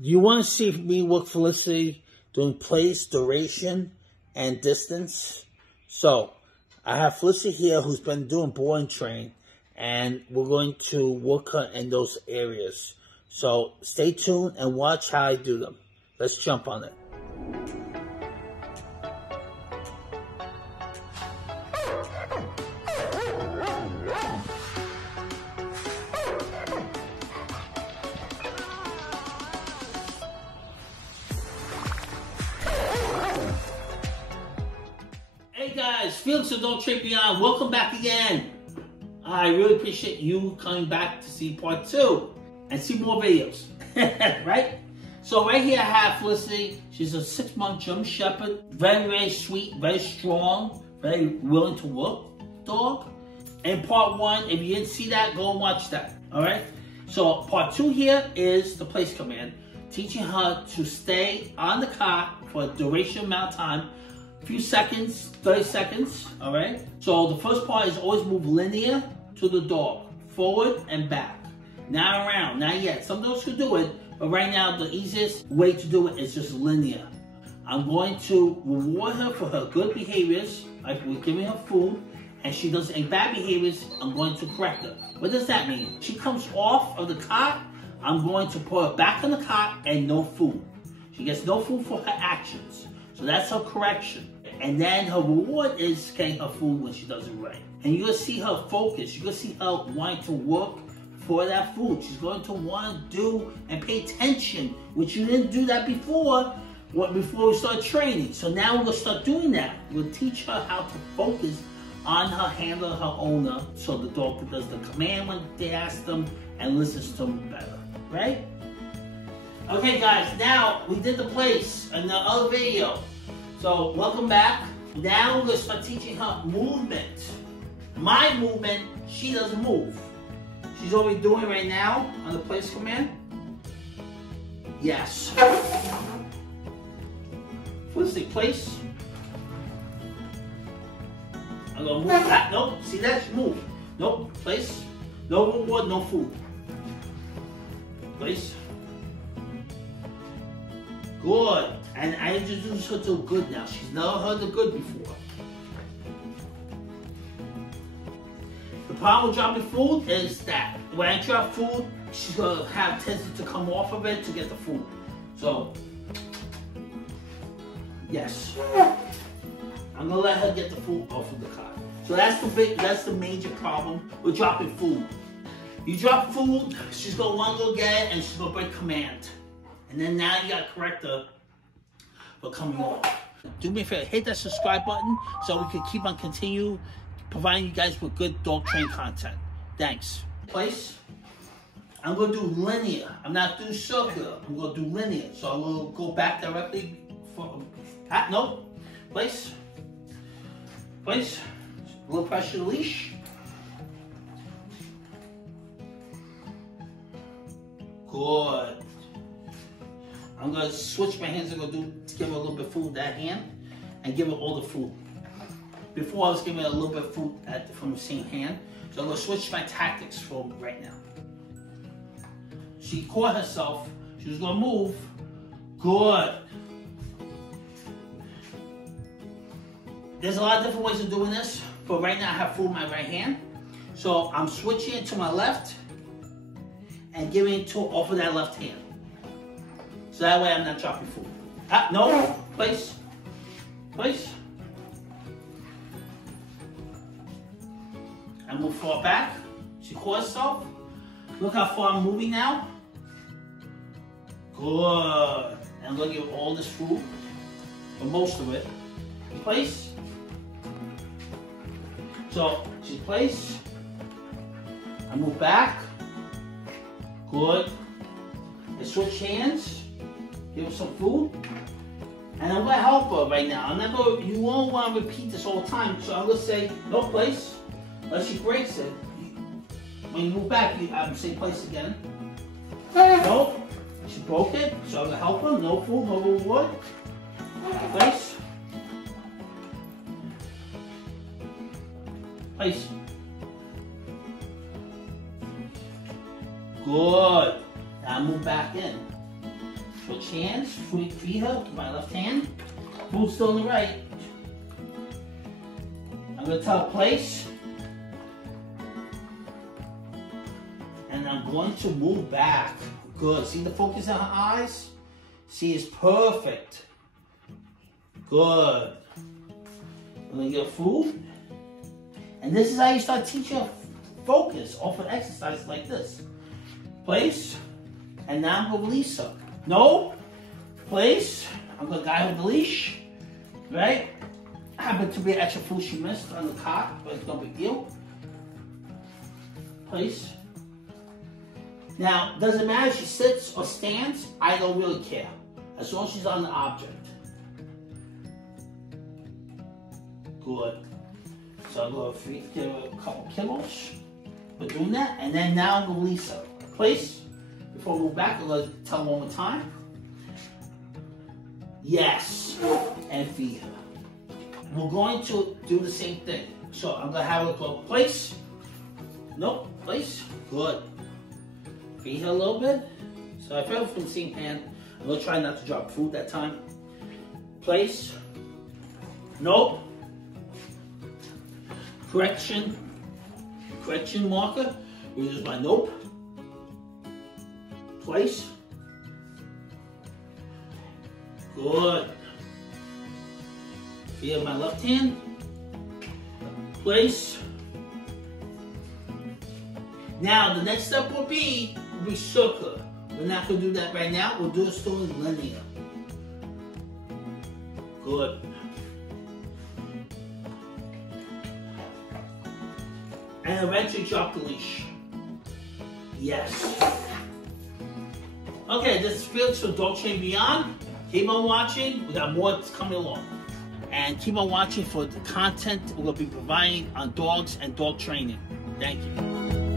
Do you want to see me work Felicity doing place, duration, and distance? So, I have Felicity here who's been doing ball and train, and we're going to work her in those areas. So, stay tuned and watch how I do them. Let's jump on it. Hey guys, Felix of Don't Trade Beyond, welcome back again. I really appreciate you coming back to see part 2 and see more videos, right? So right here I have Felicity. She's a 6-month German Shepherd, very sweet, very strong, very willing to work dog. And part 1, if you didn't see that, go and watch that, all right? So part 2 here is the place command, teaching her to stay on the cot for a duration amount of time, few seconds, 30 seconds, all right? So the first part is always move linear to the dog, forward and back. Not around, not yet. Some dogs can do it, but right now the easiest way to do it is just linear. I'm going to reward her for her good behaviors, like we're giving her food, and she does any bad behaviors, I'm going to correct her. What does that mean? She comes off of the cot, I'm going to put her back on the cot and no food. She gets no food for her actions. So that's her correction. And then her reward is getting her food when she does it right. And you're gonna see her focus. You're gonna see her wanting to work for that food. She's going to want to do and pay attention, which you didn't do that before we started training. So now we're gonna start doing that. We'll teach her how to focus on her handler, her owner, so the dog does the command when they ask them and listens to them better, right? Okay guys, now we did the place in the other video. So welcome back. Now we're gonna start teaching her movement. My movement, she doesn't move. She's already doing it right now on the place command. Yes. What's the place? I'm gonna move that. Nope. See that? She moved. Nope. Place. No reward, no food. Place. Good. And I introduced her to good now. She's never heard of good before. The problem with dropping food is that when I drop food, she's going to have tendency to come off of it to get the food. So, yes. I'm going to let her get the food off of the cot. So that's the major problem with dropping food. You drop food, she's going to want to go get it and she's going to break command. And then now you got to correct her for coming off. Do me a favor, hit that subscribe button so we can keep on continue providing you guys with good dog train content. Thanks. Place. I'm going to do linear. I'm not doing circular. I'm going to do linear. So I'm going to go back directly for... no. Place. Place. Low pressure leash. Good. I'm going to switch my hands. I'm going to give her a little bit of food with that hand and give her all the food. Before I was giving her a little bit of food from the same hand. So I'm going to switch my tactics for right now. She caught herself. She was going to move. Good. There's a lot of different ways of doing this. But right now I have food in my right hand. So I'm switching it to my left and giving it to off of that left hand. So that way I'm not dropping food. No, place, place. I move far back. She caught herself. Look how far I'm moving now. Good. And I'm gonna give all this food, or most of it. Place. So she place. I move back. Good. I switch hands. Give her some food, and I'm gonna help her right now. You won't want to repeat this all the time, so I'm gonna say no place, unless she breaks it. When you move back, I'm say place again. No, she broke it, so I'm gonna help her. No food, no reward. Place, place. Good. Now move back in. Switch hands, free her to my left hand. Food still on the right. I'm going to tell her place. And I'm going to move back. Good. See the focus in her eyes? See, it's perfect. Good. I'm going to get food. And this is how you start teaching her focus off an exercise like this. Place. And now I'm going to release her. No. Place. I'm going to guide her with the leash. Right? Happened to be an extra food she missed on the cot, but it's no big deal. Place. Now, doesn't matter if she sits or stands, I don't really care. As long as she's on the object. Good. So I'm going to give her a couple kibbles for doing that. And then now I'm going to release her. Place. Before we move back, let's tell her one more time. Yes. And feed her. We're going to do the same thing. So I'm going to have her go place. Nope. Place. Good. Feed her a little bit. So I fell from the same hand. I'm going to try not to drop food that time. Place. Nope. Correction marker. We use my nope. Place. Good. Feel my left hand. Place. Now the next step will be circular. We're not going to do that right now. We'll do it still in linear. Good. And eventually drop the leash. Yes. Okay, this is Felix from Dog Train Beyond. Keep on watching. We got more coming along. And keep on watching for the content we're going to be providing on dogs and dog training. Thank you.